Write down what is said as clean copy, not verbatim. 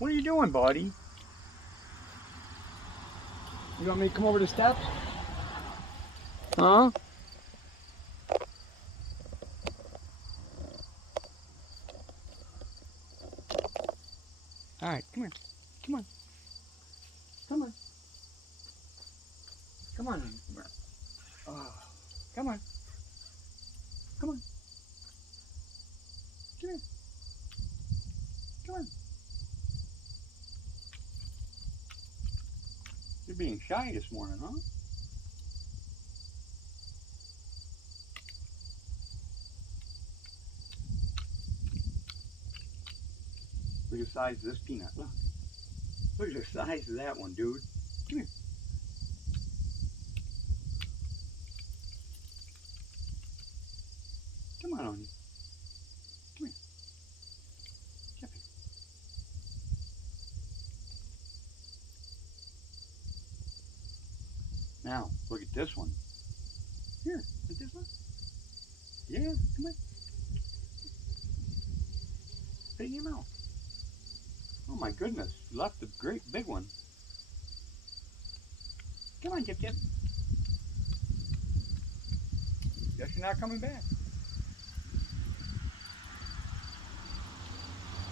What are you doing, buddy? You want me to come over the steps? Huh? Alright, come here. Come on. Come on. Come on. Come here. Oh, come on. Come on. Come here. Come on. You're being shy this morning, huh? Look at the size of this peanut. Look. Look at the size of that one, dude. Come here. Come on, honey. Come here. Come here. Now, look at this one. Here, look at this one. Yeah, come on. Put it in your mouth. Oh my goodness, you left a great big one. Come on, Jip Jip. Guess you're not coming back.